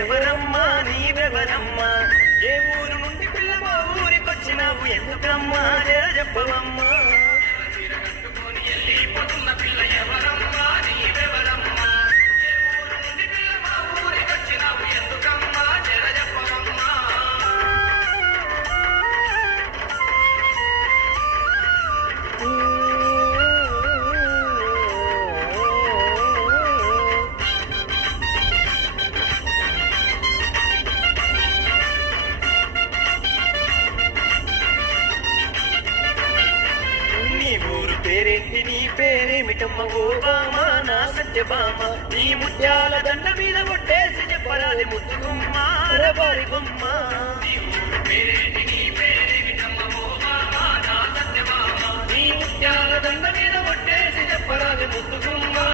ఎవరమ్మా నీవెవరమ్మా ఏ ఊరు నుండి పిల్ల మా ఊరికొచ్చినావు ఎందుకమ్మా జర చెప్పవమ్మా పిల్ల ఎవరమ్మా నీవెవరమ్మా ఏ ఊరు నుండి పిల్ల మా ఊరికొచ్చినావు ఎందుకమ్మా జర చెప్పవమ్మా పేరేంటి నీ పేరేమిటమ్మ ఓ బామ నా సత్యభామ నీ ముత్యాల దండ మీద కొట్టేసి చెప్పరాలి ముద్దుగుమ్మ రబారి గుమ్మ నీ ముత్యాల దండ మీద కొట్టేసి చెప్పరాలి ముద్దుగుమ్మ